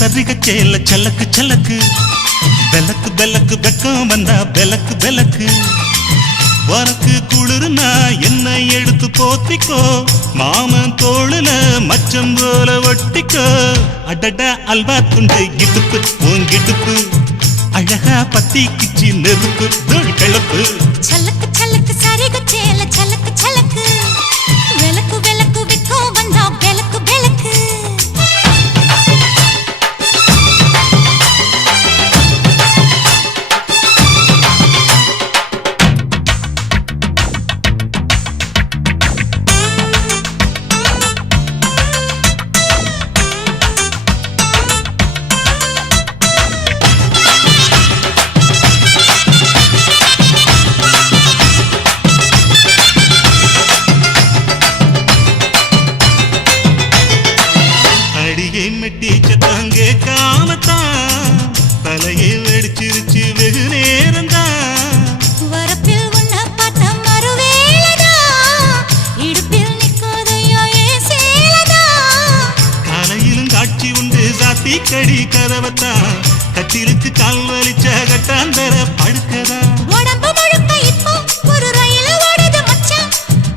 சரிக சேல சலக்கு சலக்கு பெலக்கு பெலக்கு வெக்கம் வந்தா பெலக்கு பெலக்கு உனக்கு குளிர்னா என்னை எடுத்து போத்திக்கோ மாமன் தோளுல மச்சம் போல ஒட்டிக்கோ அடட அல்வா துண்டு இடுப்பு உங்கிடுப்பு அழகா பத்தி கிச்சி நெருப்பு தோல் கிளப்பு சலக்கு சலக்கு சரிக சேல சலக்கு சலக்கு வெலக்கு வெலக்கு வெக்கம் வந்தா பெலக்கு பெலக்கு மெட்டிச்சத்தாங்கே காமத்தான் தலையை வெடிச்சிருச்சு வெகு நேரம்தான் வரப்பில் உன்ன பார்த்த மறுவேளதா இடுப்பில் நிற்காதையா ஏன் சேலதா காலையிலும் காட்சி உண்டு சாத்தி கடி கதவத்தான் கட்டிலுக்கு கால் வலிச்ச கட்டாந்தர படுக்கதா உடம்பு முழுக்க இப்போ ஒரு ரயில் ஓடுது மச்சான்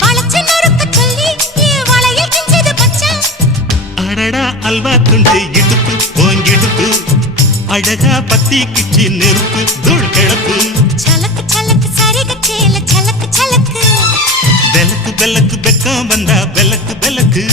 வளைச்சு நொறுக்க சொல்லி என் வளையில் கிஞ்சது மச்சான் அடடா அல்வா துண்டு இடுப்பு ஓங்கிடுப்பு அழகா பத்தி கிச்சி நெருப்பு தூள் கிளப்பு சலக்கு சலக்கு சரிக சேல சலக்கு சலக்கு பெலக்கு பெலக்கு வெக்கம் வந்தா பெலக்கு பெலக்கு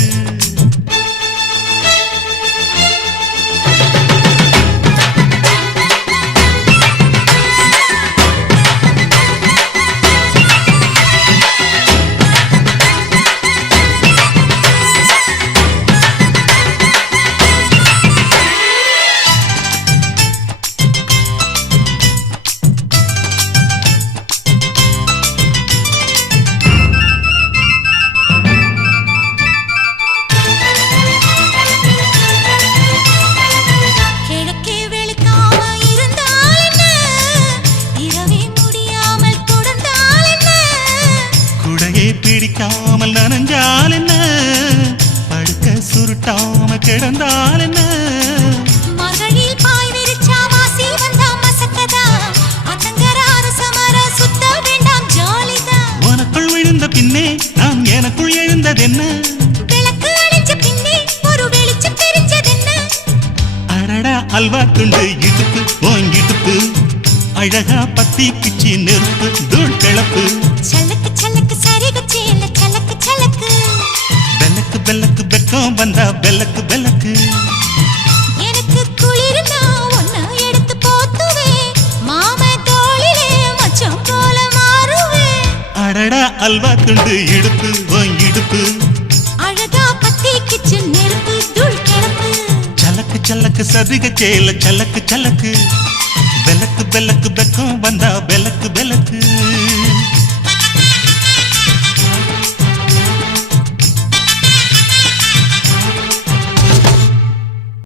பிடிக்காமல் நனைஞ்சால் என்ன படுக்க சுருட்டாம கிடந்தால் என்ன மகளில் பாய் விரிச்சா வாசி வந்தா மசக்கதா அத்தங்கரார சமர சுத்த வேண்டாம் ஜாலிதா உனக்குள் விழுந்த பின்னே நான் எனக்குள் எழுந்ததென்ன விளக்கு அணைஞ்ச பின்னே ஒரு வெளிச்சம் தெரிஞ்சதென்ன அடடா அல்வா துண்டு இடுப்பு ஓங்கிடுப்பு அழகா பத்தி பிச்சி நெருப்பு தூள் கிளப்பு சலக்கு சலக்கு சரிக சேல சலக்கு சலக்கு பெலக்கு பெலக்கு வெக்கம் வந்தா பெலக்கு பெலக்கு எனக்கு குளிர்னா ஒன்ன எடுத்து போத்துவே மாம தோளிலே மச்சம் போல மாறுவே அடடா அல்வா துண்டு இடுப்பு ஓங்கிடுப்பு அழகா பத்தி கிச்சு நெருப்பு தூள் கிளப்பு சலக்கு சலக்கு சரிக சேல சலக்கு சலக்கு பெலக்கு பெலக்கு வெக்கம் வந்தா பெலக்கு பெலக்கு